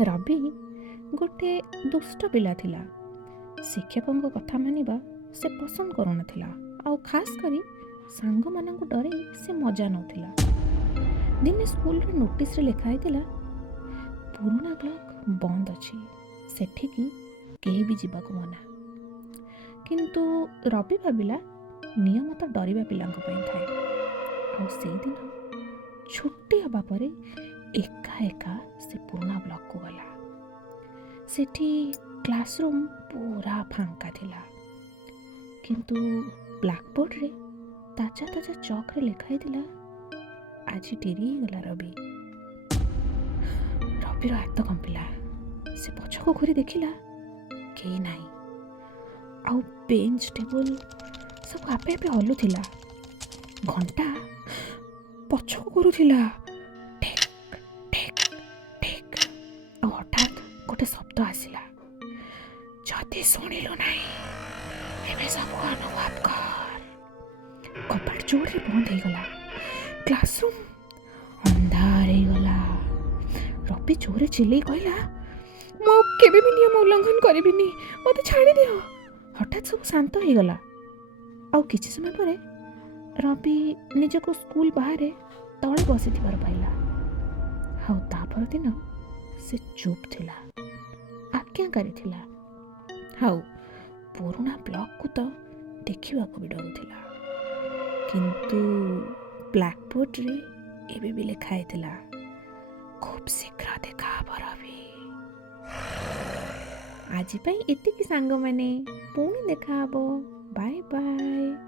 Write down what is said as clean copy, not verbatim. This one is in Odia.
ରବି ଗୋଟେ ଦୁଷ୍ଟ ପିଲା ଥିଲା। ଶିକ୍ଷକଙ୍କ କଥା ମାନିବା ସେ ପସନ୍ଦ କରୁନଥିଲା, ଆଉ ଖାସ୍ କରି ସାଙ୍ଗମାନଙ୍କୁ ଡରେଇ ସେ ମଜା ନେଉଥିଲା। ଦିନେ ସ୍କୁଲର ନୋଟିସରେ ଲେଖା ହେଇଥିଲା, ପୁରୁଣା ବ୍ଲକ ବନ୍ଦ ଅଛି, ସେଠିକି କେହି ବି ଯିବାକୁ ମନା। କିନ୍ତୁ ରବି ଭାବିଲା, ନିୟମ ତ ଡରିବା ପିଲାଙ୍କ ପାଇଁ ଥାଏ। ଆଉ ସେଇଦିନ ଛୁଟି ହେବା ପରେ ଏକା ଏକା ସେ ପୁରୁଣା ବ୍ଲକକୁ ଗଲା। ସେଠି କ୍ଲାସରୁମ୍ ପୁରା ଫାଙ୍କା ଥିଲା, କିନ୍ତୁ ବ୍ଲାକବୋର୍ଡରେ ତାଜା ତାଜା ଚକରେ ଲେଖା ହେଇଥିଲା, ଆଜି ଡେରି ହେଇଗଲା ରବି। ରବିର ହାତ କମ୍ପିଲା। ସେ ପଛକୁ ଘୁରି ଦେଖିଲା, କେହି ନାହିଁ। ଆଉ ବେଞ୍ଚ ଟେବୁଲ ସବୁ ଆପେ ଆପେ ହଲୁଥିଲା। ଘଣ୍ଟା ପଛକୁ କରୁଥିଲା, ଠିକ୍ ଠିକ୍ ଠିକ୍। ଆଉ ହଠାତ୍ ଗୋଟେ ଶବ୍ଦ ଆସିଲା, ଯଦି ଶୁଣିଲୁ ନାହିଁ ଏବେ ସବୁ ଅନୁଭବ କର। କବାଟ ଜୋରରେ ବନ୍ଦ ହେଇଗଲା। କ୍ଲାସରୁମ୍ ଅନ୍ଧାର ହେଇଗଲା। ରବି ଜୋରରେ ଚିଲେଇ କହିଲା, ମୁଁ ଆଉ କେବେ ବି ନିୟମ ଉଲ୍ଲଂଘନ କରିବିନି, ମୋତେ ଛାଡ଼ିଦିଅ। ହଠାତ୍ ସବୁ ଶାନ୍ତ ହେଇଗଲା। ଆଉ କିଛି ସମୟ ପରେ ରବି ନିଜକୁ ସ୍କୁଲ ବାହାରେ ତଳେ ବସିଥିବାର ପାଇଲା। ଆଉ ତା ପରଦିନ ସେ ଚୁପ୍ ଥିଲା, ଆଜ୍ଞାକାରୀ ଥିଲା। ଆଉ ପୁରୁଣା ବ୍ଲକକୁ ତ ଦେଖିବାକୁ ବି ଡରୁଥିଲା। କିନ୍ତୁ ବ୍ଲାକବୋର୍ଡରେ ଏବେ ବି ଲେଖା ହେଇଥିଲା, ଖୁବ୍ ଶୀଘ୍ର ଦେଖା ହବ ରବି। ଆଜି ପାଇଁ ଏତିକି ସାଙ୍ଗମାନେ, ପୁଣି ଦେଖା ହବ। Bye bye.